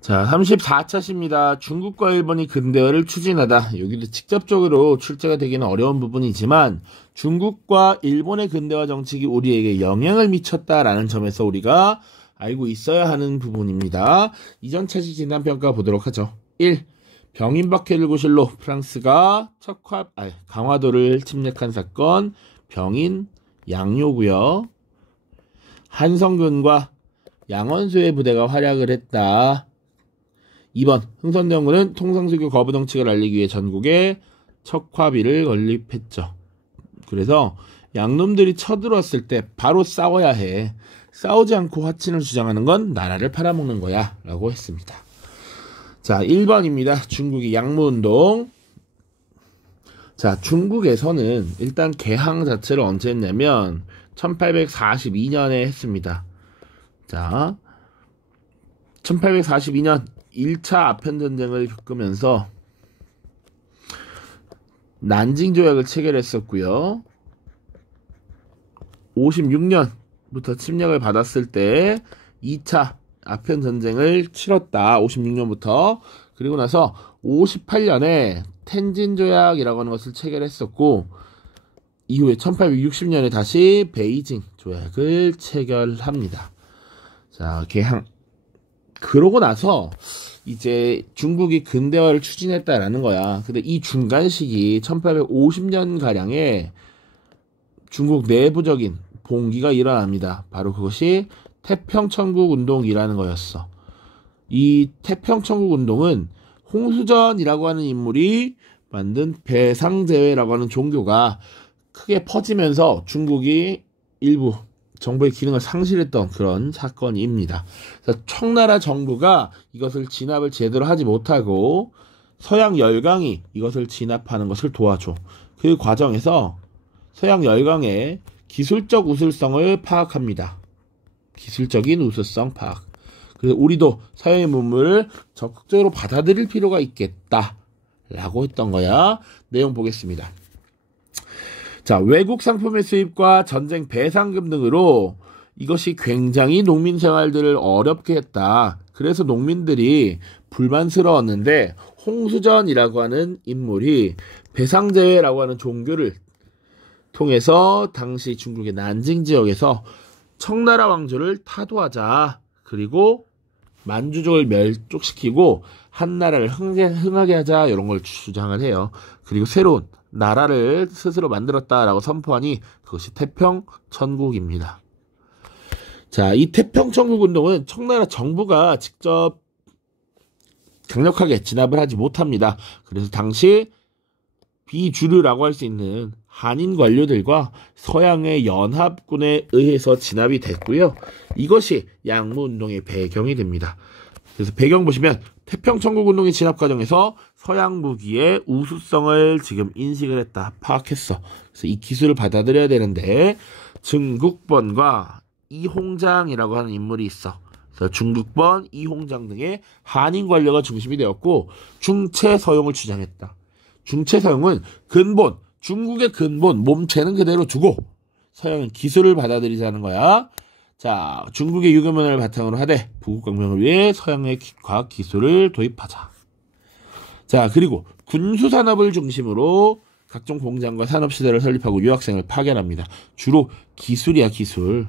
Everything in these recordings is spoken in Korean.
자, 34차시입니다. 중국과 일본이 근대화를 추진하다. 여기도 직접적으로 출제가 되기는 어려운 부분이지만 중국과 일본의 근대화 정책이 우리에게 영향을 미쳤다라는 점에서 우리가 알고 있어야 하는 부분입니다. 이전 차시 진단평가 보도록 하죠. 1. 병인박해를 구실로 프랑스가 강화도를 침략한 사건. 병인 양요고요. 한성군과 양원수의 부대가 활약을 했다. 2번 흥선대원군은 통상수교 거부 정책을 알리기 위해 전국에 척화비를 건립했죠. 그래서 양놈들이 쳐들어왔을 때 바로 싸워야 해. 싸우지 않고 화친을 주장하는 건 나라를 팔아먹는 거야 라고 했습니다. 자, 1번입니다. 중국의 양무운동. 자, 중국에서는 일단 개항 자체를 언제 했냐면 1842년에 했습니다. 자, 1842년 1차 아편전쟁을 겪으면서 난징조약을 체결했었고요. 56년부터 침략을 받았을 때 2차 아편전쟁을 치렀다. 56년부터. 그리고 나서 58년에 텐진조약이라고 하는 것을 체결했었고 이후에 1860년에 다시 베이징 조약을 체결합니다. 자, 개항. 그러고 나서 이제 중국이 근대화를 추진했다라는 거야. 근데 이 중간 시기 1850년가량에 중국 내부적인 봉기가 일어납니다. 바로 그것이 태평천국운동이라는 거였어. 이 태평천국운동은 홍수전이라고 하는 인물이 만든 배상제회라고 하는 종교가 크게 퍼지면서 중국이 일부 정부의 기능을 상실했던 그런 사건입니다. 그래서 청나라 정부가 이것을 진압을 제대로 하지 못하고 서양 열강이 이것을 진압하는 것을 도와줘. 그 과정에서 서양 열강의 기술적 우수성을 파악합니다. 기술적인 우수성 파악. 그래서 우리도 서양의 문물을 적극적으로 받아들일 필요가 있겠다 라고 했던 거야. 내용 보겠습니다. 자, 외국 상품의 수입과 전쟁 배상금 등으로 이것이 굉장히 농민 생활들을 어렵게 했다. 그래서 농민들이 불만스러웠는데 홍수전이라고 하는 인물이 배상제회라고 하는 종교를 통해서 당시 중국의 난징 지역에서 청나라 왕조를 타도하자. 그리고 만주족을 멸족시키고 한나라를 흥하게 하자. 이런 걸 주장을 해요. 그리고 새로운 나라를 스스로 만들었다라고 선포하니 그것이 태평천국입니다. 자, 이 태평천국 운동은 청나라 정부가 직접 강력하게 진압을 하지 못합니다. 그래서 당시 비주류라고 할 수 있는 한인 관료들과 서양의 연합군에 의해서 진압이 됐고요. 이것이 양무운동의 배경이 됩니다. 그래서 배경 보시면 태평천국운동의 진압 과정에서 서양 무기의 우수성을 지금 인식을 했다. 파악했어. 그래서 이 기술을 받아들여야 되는데 증국번과 이홍장이라고 하는 인물이 있어. 그래서 중국번, 이홍장 등의 한인 관료가 중심이 되었고 중체서용을 주장했다. 중체서용은 근본, 중국의 근본, 몸체는 그대로 두고 서양은 기술을 받아들이자는 거야. 자, 중국의 유교문화를 바탕으로 하되 부국강명을 위해 서양의 과학 기술을 도입하자. 자, 그리고 군수산업을 중심으로 각종 공장과 산업시설을 설립하고 유학생을 파견합니다. 주로 기술이야, 기술.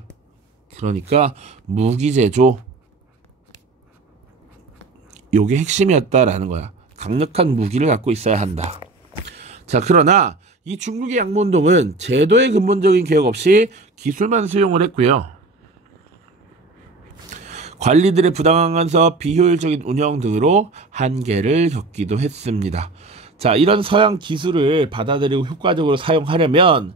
그러니까 무기 제조. 요게 핵심이었다라는 거야. 강력한 무기를 갖고 있어야 한다. 자, 그러나 이 중국의 양무운동은 제도의 근본적인 개혁 없이 기술만 수용을 했고요. 관리들의 부당한 간섭, 비효율적인 운영 등으로 한계를 겪기도 했습니다. 자, 이런 서양 기술을 받아들이고 효과적으로 사용하려면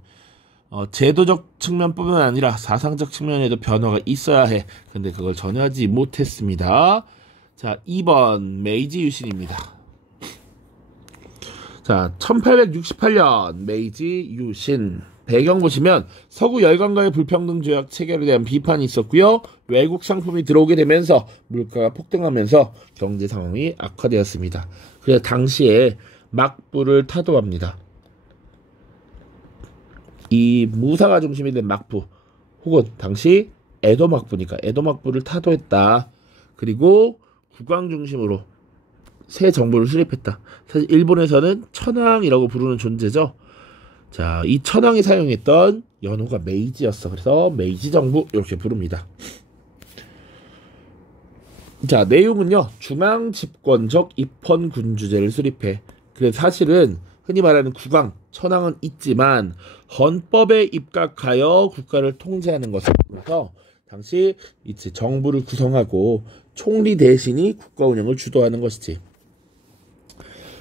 제도적 측면뿐만 아니라 사상적 측면에도 변화가 있어야 해. 근데 그걸 전혀 하지 못했습니다. 자, 2번 메이지 유신입니다. 자, 1868년 메이지 유신. 배경 보시면 서구 열강과의 불평등 조약 체결에 대한 비판이 있었고요. 외국 상품이 들어오게 되면서 물가가 폭등하면서 경제 상황이 악화되었습니다. 그래서 당시에 막부를 타도합니다. 이 무사가 중심이 된 막부 혹은 당시 에도 막부니까 에도 막부를 타도했다. 그리고 국왕 중심으로 새 정부를 수립했다. 사실 일본에서는 천황이라고 부르는 존재죠. 자, 이 천황이 사용했던 연호가 메이지였어. 그래서 메이지 정부 이렇게 부릅니다. 자, 내용은요. 중앙 집권적 입헌 군주제를 수립해. 그래서 사실은 흔히 말하는 국왕, 천황은 있지만 헌법에 입각하여 국가를 통제하는 것으로서 당시 이제 정부를 구성하고 총리 대신이 국가 운영을 주도하는 것이지.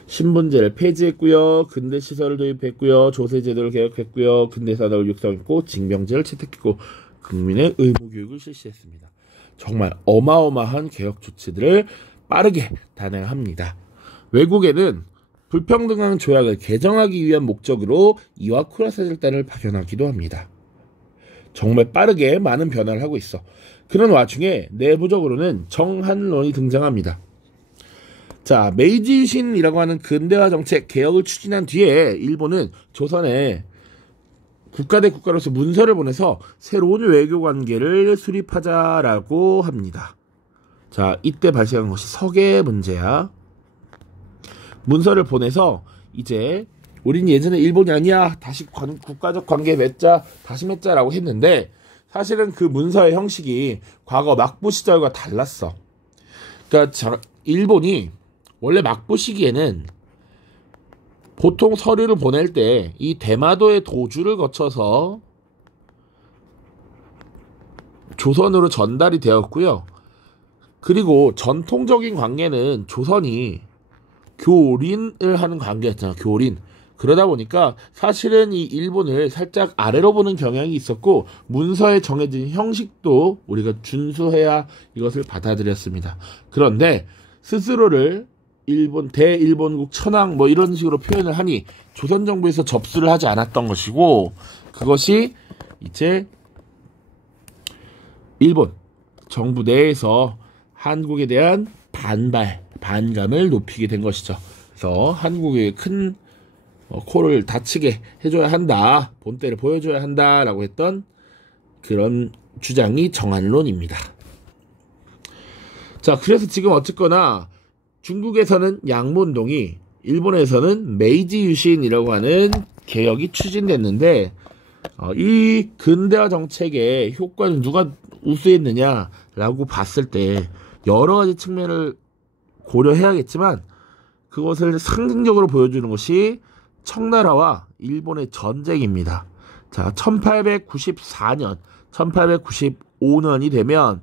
신분제를 폐지했고요. 근대 시설을 도입했고요. 조세제도를 개혁했고요. 근대사법을 육성했고 징병제를 채택했고 국민의 의무교육을 실시했습니다. 정말 어마어마한 개혁 조치들을 빠르게 단행합니다. 외국에는 불평등한 조약을 개정하기 위한 목적으로 이와쿠라 사절단을 파견하기도 합니다. 정말 빠르게 많은 변화를 하고 있어. 그런 와중에 내부적으로는 정한론이 등장합니다. 자, 메이지 유신이라고 하는 근대화 정책 개혁을 추진한 뒤에 일본은 조선에 국가 대 국가로서 문서를 보내서 새로운 외교 관계를 수립하자라고 합니다. 자, 이때 발생한 것이 서계 문제야. 문서를 보내서 이제 우린 예전에 일본이 아니야. 다시 국가적 관계 맺자. 다시 맺자라고 했는데 사실은 그 문서의 형식이 과거 막부 시절과 달랐어. 그러니까 일본이 원래 막부 시기에는 보통 서류를 보낼 때 이 대마도의 도주를 거쳐서 조선으로 전달이 되었고요. 그리고 전통적인 관계는 조선이 교린을 하는 관계였잖아. 교린. 그러다 보니까 사실은 이 일본을 살짝 아래로 보는 경향이 있었고 문서에 정해진 형식도 우리가 준수해야 이것을 받아들였습니다. 그런데 스스로를 일본 대일본국 천황 뭐 이런 식으로 표현을 하니 조선 정부에서 접수를 하지 않았던 것이고 그것이 이제 일본 정부 내에서 한국에 대한 반감을 높이게 된 것이죠. 그래서 한국에 큰 코를 다치게 해줘야 한다. 본때를 보여줘야 한다라고 했던 그런 주장이 정한론입니다. 자, 그래서 지금 어쨌거나 중국에서는 양문동이, 일본에서는 메이지 유신이라고 하는 개혁이 추진됐는데 이 근대화 정책의 효과는 누가 우수했느냐라고 봤을 때 여러 가지 측면을 고려해야겠지만 그것을 상징적으로 보여주는 것이 청나라와 일본의 전쟁입니다. 자, 1894년, 1895년이 되면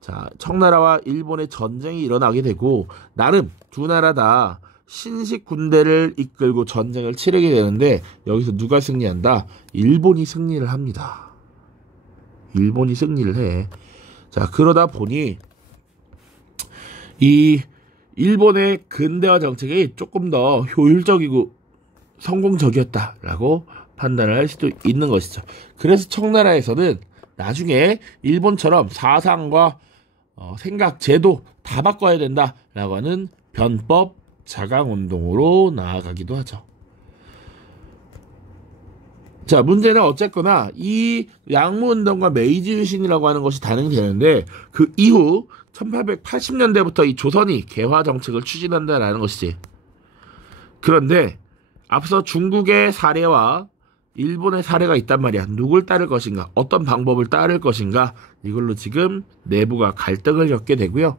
자, 청나라와 일본의 전쟁이 일어나게 되고 나름 두 나라 다 신식 군대를 이끌고 전쟁을 치르게 되는데 여기서 누가 승리한다? 일본이 승리를 합니다. 일본이 승리를 해. 자, 그러다 보니 이 일본의 근대화 정책이 조금 더 효율적이고 성공적이었다라고 판단을 할 수도 있는 것이죠. 그래서 청나라에서는 나중에 일본처럼 사상과 생각, 제도 다 바꿔야 된다라고 하는 변법 자강운동으로 나아가기도 하죠. 자, 문제는 어쨌거나 이 양무운동과 메이지 유신이라고 하는 것이 단행되는데 그 이후 1880년대부터 이 조선이 개화 정책을 추진한다라는 것이지. 그런데 앞서 중국의 사례와 일본의 사례가 있단 말이야. 누굴 따를 것인가, 어떤 방법을 따를 것인가, 이걸로 지금 내부가 갈등을 겪게 되고요.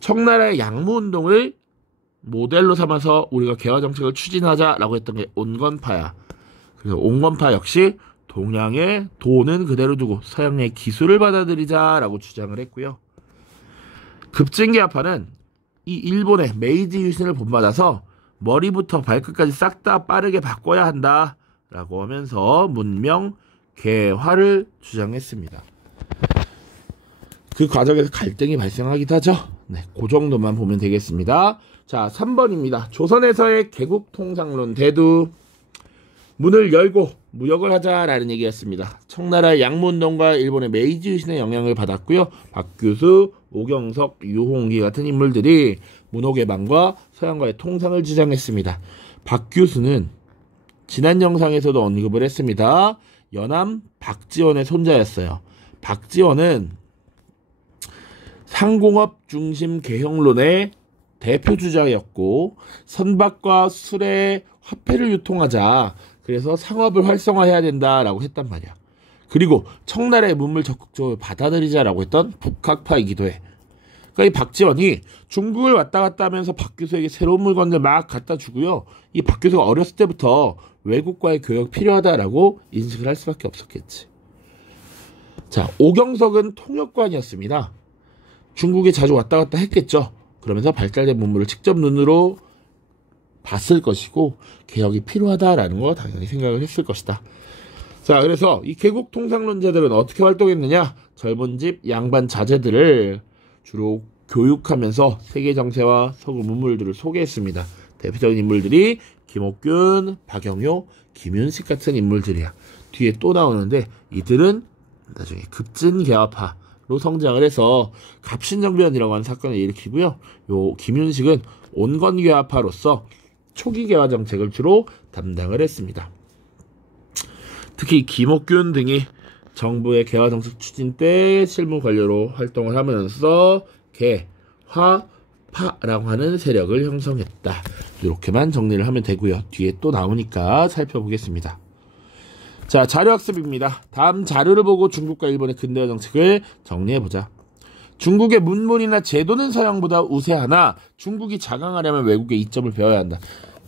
청나라의 양무운동을 모델로 삼아서 우리가 개화정책을 추진하자라고 했던 게 온건파야. 그래서 온건파 역시 동양의 도는 그대로 두고 서양의 기술을 받아들이자라고 주장을 했고요. 급진계화파는 이 일본의 메이지 유신을 본받아서 머리부터 발끝까지 싹 다 빠르게 바꿔야 한다 라고 하면서 문명 개화를 주장했습니다. 그 과정에서 갈등이 발생하기도 하죠. 네, 그 정도만 보면 되겠습니다. 자, 3번입니다. 조선에서의 개국통상론 대두. 문을 열고 무역을 하자라는 얘기였습니다. 청나라의 양무운동과 일본의 메이지 유신의 영향을 받았고요. 박규수, 오경석, 유홍기 같은 인물들이 문호개방과 서양과의 통상을 주장했습니다. 박규수는 지난 영상에서도 언급을 했습니다. 연암 박지원의 손자였어요. 박지원은 상공업 중심 개혁론의 대표 주자였고 선박과 술의 화폐를 유통하자. 그래서 상업을 활성화해야 된다라고 했단 말이야. 그리고 청나라의 문물 적극적으로 받아들이자라고 했던 북학파이기도 해. 그러니까 이 박지원이 중국을 왔다 갔다 하면서 박 교수에게 새로운 물건들 막 갖다 주고요. 이 박 교수가 어렸을 때부터 외국과의 교역이 필요하다라고 인식을 할 수밖에 없었겠지. 자, 오경석은 통역관이었습니다. 중국에 자주 왔다 갔다 했겠죠. 그러면서 발달된 문물을 직접 눈으로 봤을 것이고 개혁이 필요하다라는 거 당연히 생각을 했을 것이다. 자, 그래서 이 개국 통상론자들은 어떻게 활동했느냐? 젊은 집 양반 자제들을 주로 교육하면서 세계 정세와 서구 문물들을 소개했습니다. 대표적인 인물들이 김옥균, 박영효, 김윤식 같은 인물들이야. 뒤에 또 나오는데 이들은 나중에 급진개화파로 성장을 해서 갑신정변이라고 하는 사건을 일으키고요. 요 김윤식은 온건개화파로서 초기 개화 정책을 주로 담당을 했습니다. 특히 김옥균 등이 정부의 개화 정책 추진 때 실무 관료로 활동을 하면서 개화파라고 하는 세력을 형성했다. 이렇게만 정리를 하면 되고요. 뒤에 또 나오니까 살펴보겠습니다. 자, 자료학습입니다. 다음 자료를 보고 중국과 일본의 근대화 정책을 정리해보자. 중국의 문물이나 제도는 서양보다 우세하나 중국이 자강하려면 외국의 이점을 배워야 한다.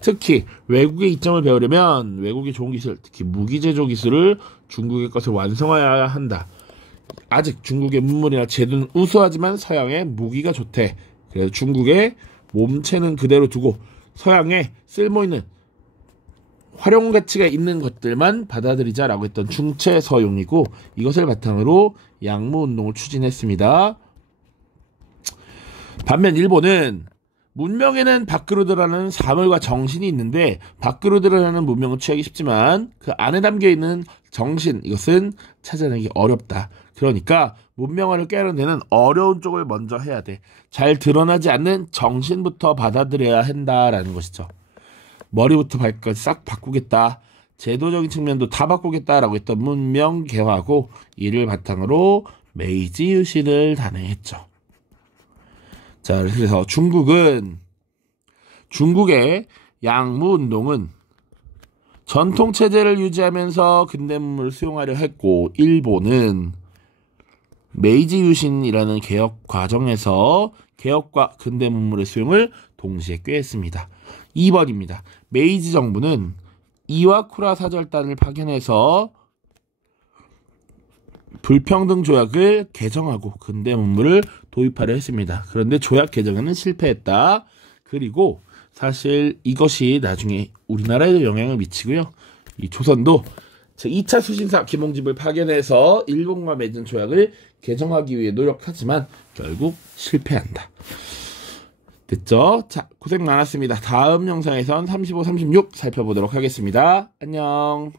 특히 외국의 이점을 배우려면 외국의 좋은 기술, 특히 무기 제조 기술을 중국의 것을 완성해야 한다. 아직 중국의 문물이나 제도는 우수하지만 서양의 무기가 좋대. 그래서 중국의 몸체는 그대로 두고 서양에 쓸모있는 활용 가치가 있는 것들만 받아들이자라고 했던 중체서용이고 이것을 바탕으로 양무운동을 추진했습니다. 반면 일본은 문명에는 바크루드라는 사물과 정신이 있는데 바크루드라는 문명은 취하기 쉽지만 그 안에 담겨있는 정신, 이것은 찾아내기 어렵다. 그러니까 문명화를 깨는 데는 어려운 쪽을 먼저 해야 돼. 잘 드러나지 않는 정신부터 받아들여야 한다라는 것이죠. 머리부터 발끝까지 싹 바꾸겠다. 제도적인 측면도 다 바꾸겠다라고 했던 문명 개화고 이를 바탕으로 메이지 유신을 단행했죠. 자, 그래서 중국의 양무운동은 전통 체제를 유지하면서 근대 문물을 수용하려 했고 일본은 메이지 유신이라는 개혁 과정에서 개혁과 근대 문물의 수용을 동시에 꾀했습니다. 2번입니다. 메이지 정부는 이와쿠라 사절단을 파견해서 불평등 조약을 개정하고 근대 문물을 도입하려 했습니다. 그런데 조약 개정에는 실패했다. 그리고 사실 이것이 나중에 우리나라에도 영향을 미치고요. 이 조선도 제2차 수신사 김홍집을 파견해서 일본과 맺은 조약을 개정하기 위해 노력하지만 결국 실패한다. 됐죠? 자, 고생 많았습니다. 다음 영상에선 35, 36 살펴보도록 하겠습니다. 안녕.